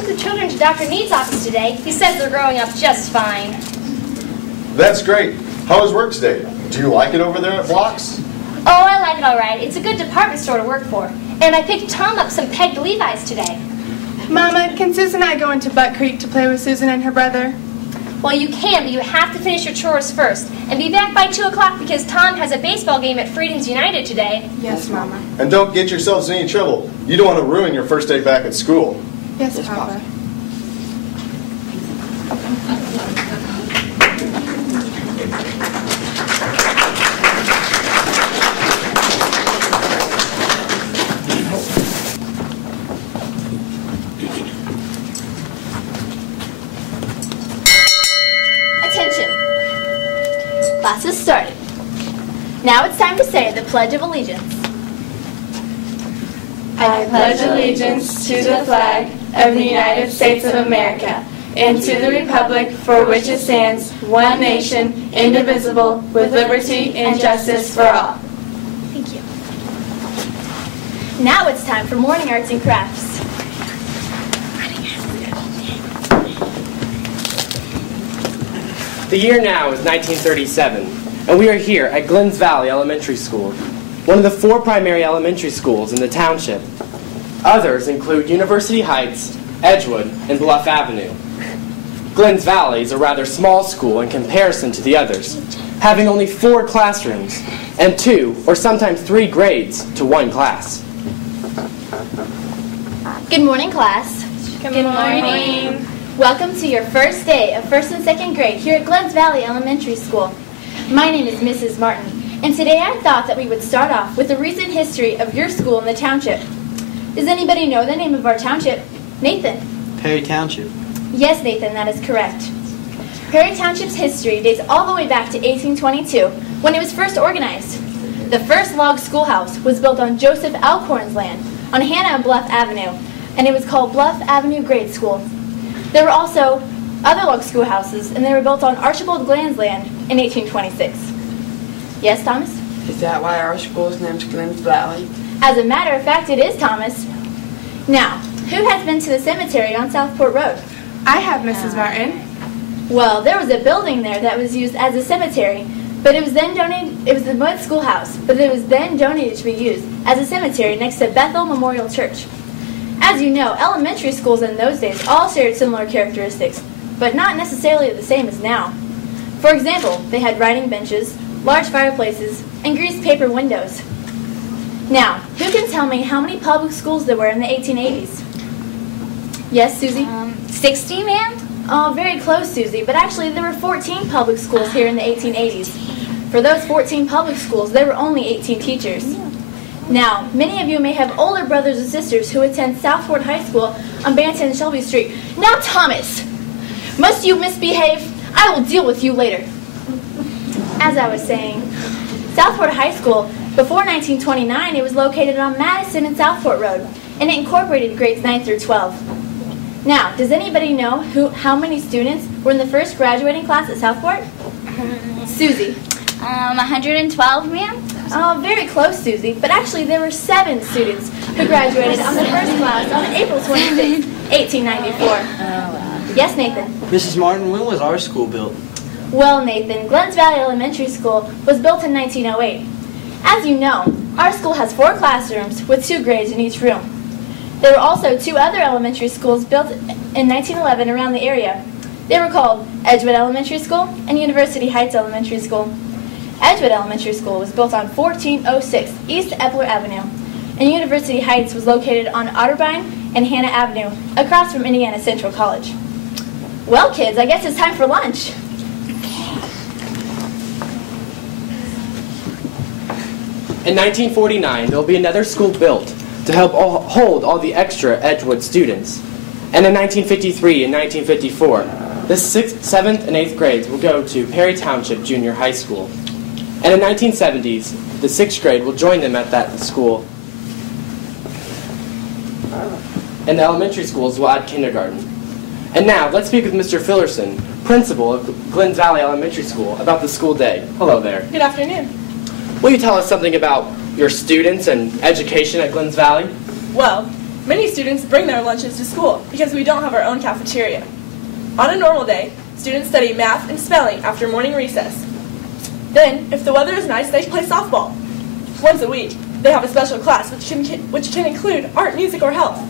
took the children to Dr. Need's office today. He says they're growing up just fine. That's great. How was work today? Do you like it over there at Blocks? Oh, I like it all right. It's a good department store to work for. And I picked Tom up some pegged Levi's today. Mama, can Susan and I go into Buck Creek to play with Susan and her brother? Well, you can, but you have to finish your chores first. And be back by 2 o'clock because Tom has a baseball game at Freedom's United today. Yes, Mama. And don't get yourselves in any trouble. You don't want to ruin your first day back at school. Yes, Papa. Class has started. Now it's time to say the Pledge of Allegiance. I pledge allegiance to the flag of the United States of America and to the republic for which it stands, one nation, indivisible, with liberty and justice for all. Thank you. Now it's time for morning arts and crafts. The year now is 1937, and we are here at Glynns Valley Elementary School, one of the 4 primary elementary schools in the township. Others include University Heights, Edgewood, and Bluff Avenue. Glynns Valley is a rather small school in comparison to the others, having only 4 classrooms and 2 or sometimes 3 grades to 1 class. Good morning, class. Good morning. Welcome to your first day of 1st and 2nd grade here at Glynns Valley Elementary School. My name is Mrs. Martin, and today I thought that we would start off with the recent history of your school in the township. Does anybody know the name of our township? Nathan? Perry Township. Yes, Nathan, that is correct. Perry Township's history dates all the way back to 1822, when it was first organized. The first log schoolhouse was built on Joseph Alcorn's land, on Hannah and Bluff Avenue, and it was called Bluff Avenue Grade School. There were also other log schoolhouses, and they were built on Archibald Gland's land in 1826. Yes, Thomas? Is that why our school is named Glynns Valley? As a matter of fact, it is, Thomas. Now, who has been to the cemetery on Southport Road? I have, Mrs. Martin. Well, there was a building there that was used as a cemetery, but it was then donated, it was the mud schoolhouse, but it was then donated to be used as a cemetery next to Bethel Memorial Church. As you know, elementary schools in those days all shared similar characteristics, but not necessarily the same as now. For example, they had writing benches, large fireplaces, and greased paper windows. Now, who can tell me how many public schools there were in the 1880s? Yes, Susie? 60, ma'am? Oh, very close, Susie, but actually there were 14 public schools here in the 1880s. For those 14 public schools, there were only 18 teachers. Now, many of you may have older brothers and sisters who attend Southport High School on Banton and Shelby Street. Now, Thomas, must you misbehave? I will deal with you later. As I was saying, Southport High School, before 1929, it was located on Madison and Southport Road, and it incorporated grades 9 through 12. Now, does anybody know how many students were in the first graduating class at Southport? Susie? 112, ma'am? Oh, very close, Susie, but actually there were 7 students who graduated on the first class on April 26, 1894. Yes, Nathan? Mrs. Martin, when was our school built? Well, Nathan, Glynns Valley Elementary School was built in 1908. As you know, our school has 4 classrooms with 2 grades in each room. There were also 2 other elementary schools built in 1911 around the area. They were called Edgewood Elementary School and University Heights Elementary School. Edgewood Elementary School was built on 1406 East Epler Avenue, and University Heights was located on Otterbein and Hannah Avenue, across from Indiana Central College. Well, kids, I guess it's time for lunch. In 1949, there will be another school built to help hold all the extra Edgewood students. And in 1953 and 1954, the 6th, 7th, and 8th grades will go to Perry Township Junior High School. And in 1970s, the 6th grade will join them at that school. And the elementary schools will add kindergarten. And now, let's speak with Mr. Fillerson, principal of Glynns Valley Elementary School, about the school day. Hello there. Good afternoon. Will you tell us something about your students and education at Glynns Valley? Well, Many students bring their lunches to school because we don't have our own cafeteria. On a normal day, students study math and spelling after morning recess. Then, if the weather is nice, they play softball. Once a week, they have a special class which can include art, music, or health.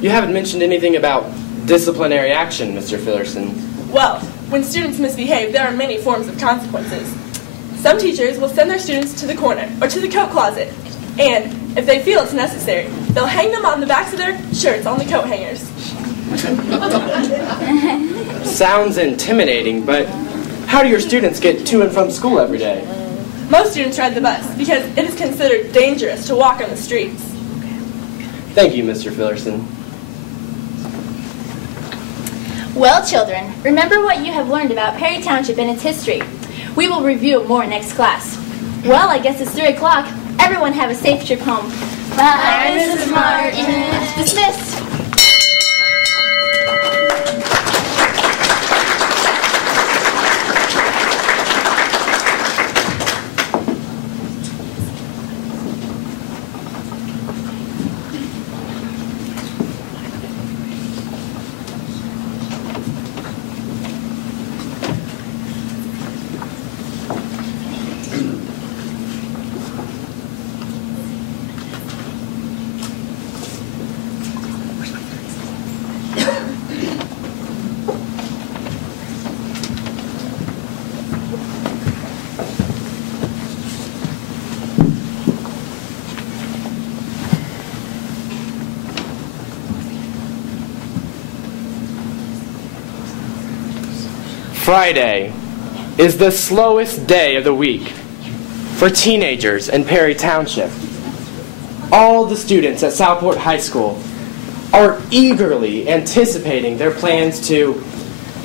You haven't mentioned anything about disciplinary action, Mr. Fillerson. Well, when students misbehave, there are many forms of consequences. Some teachers will send their students to the corner or to the coat closet, and if they feel it's necessary, they'll hang them on the backs of their shirts on the coat hangers. Sounds intimidating, but how do your students get to and from school every day? Most students ride the bus because it is considered dangerous to walk on the streets. Thank you, Mr. Fillerson. Well, children, remember what you have learned about Perry Township and its history. We will review more next class. Well, I guess it's 3 o'clock. Everyone have a safe trip home. Bye, Mrs. Martin. Dismissed. Friday is the slowest day of the week for teenagers in Perry Township. All the students at Southport High School are eagerly anticipating their plans to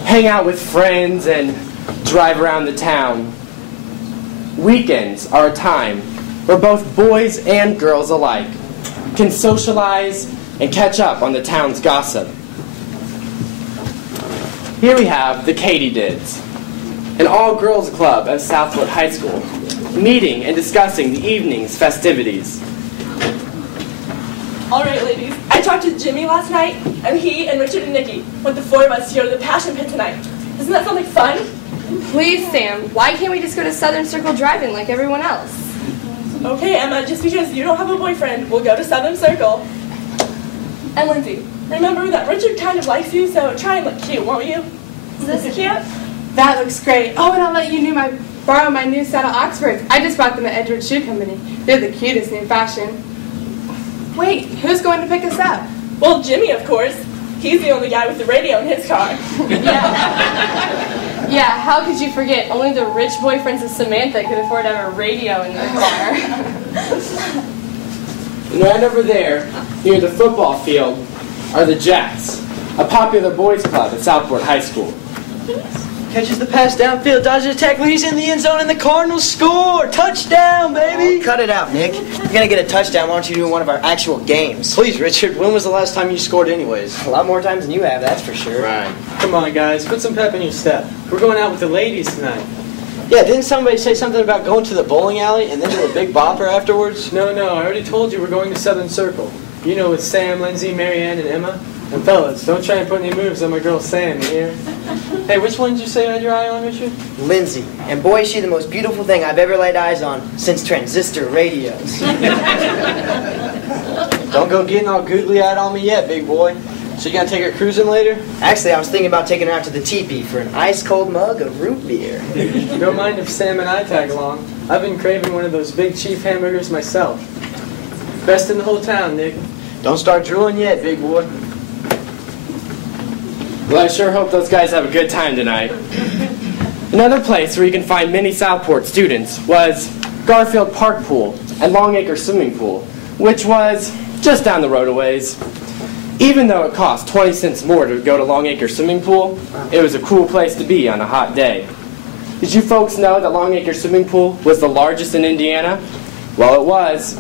hang out with friends and drive around the town. Weekends are a time where both boys and girls alike can socialize and catch up on the town's gossip. Here we have the Katydids, an all-girls club at Southport High School, meeting and discussing the evening's festivities. All right, ladies, I talked to Jimmy last night, and he and Richard and Nikki went the 4 of us to go to the Passion Pit tonight. Doesn't that sound like fun? Please, Sam, why can't we just go to Southern Circle Drive-In like everyone else? Okay, Emma, just because you don't have a boyfriend, we'll go to Southern Circle. And Lyndsay, remember that Richard kind of likes you, so try and look cute, won't you? Is this cute? That looks great. Oh, and I'll let you borrow my new set of Oxfords. I just bought them at Edward's Shoe Company. They're the cutest new fashion. Wait, who's going to pick us up? Well, Jimmy, of course. He's the only guy with the radio in his car. Yeah, how could you forget? Only the rich boyfriends of Samantha could afford to have a radio in their car. And right over there, near the football field, are the Jets, a popular boys club at Southport High School. Catches the pass downfield, dodges a tackle, he's in the end zone, and the Cardinals score! Touchdown, baby! Oh, cut it out, Nick. If you're gonna get a touchdown, why don't you do one of our actual games? Please, Richard, when was the last time you scored anyways? A lot more times than you have, that's for sure. Right. Come on, guys, put some pep in your step. We're going out with the ladies tonight. Yeah, didn't somebody say something about going to the bowling alley and then to the Big Bopper afterwards? No, I already told you we're going to Southern Circle. You know, with Sam, Lyndsay, Marion, and Emma. And fellas, don't try and put any moves on my girl Sam, you hear? Hey, which one did you say you had your eye on, Richard? Lyndsay. And boy, is she the most beautiful thing I've ever laid eyes on since transistor radios. Don't go getting all googly-eyed on me yet, big boy. So you gonna take her cruising later? Actually, I was thinking about taking her out to the teepee for an ice-cold mug of root beer. Don't mind if Sam and I tag along. I've been craving one of those Big Chief hamburgers myself. Best in the whole town, Nick. Don't start drooling yet, big boy. Well, I sure hope those guys have a good time tonight. Another place where you can find many Southport students was Garfield Park Pool and Longacre Swimming Pool, which was just down the road a ways. Even though it cost 20 cents more to go to Longacre Swimming Pool, it was a cool place to be on a hot day. Did you folks know that Longacre Swimming Pool was the largest in Indiana? Well, it was.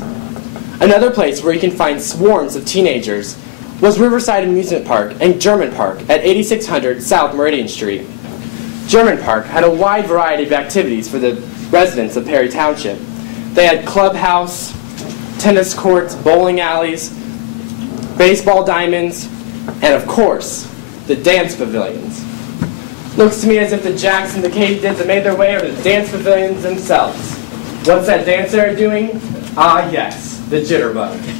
Another place where you can find swarms of teenagers was Riverside Amusement Park and German Park at 8600 South Meridian Street. German Park had a wide variety of activities for the residents of Perry Township. They had clubhouse, tennis courts, bowling alleys, baseball diamonds, and of course, the dance pavilions. Looks to me as if the Jacks and the Katydids have made their way over to the dance pavilions themselves. What's that dance they're doing? Ah, yes, the jitterbug.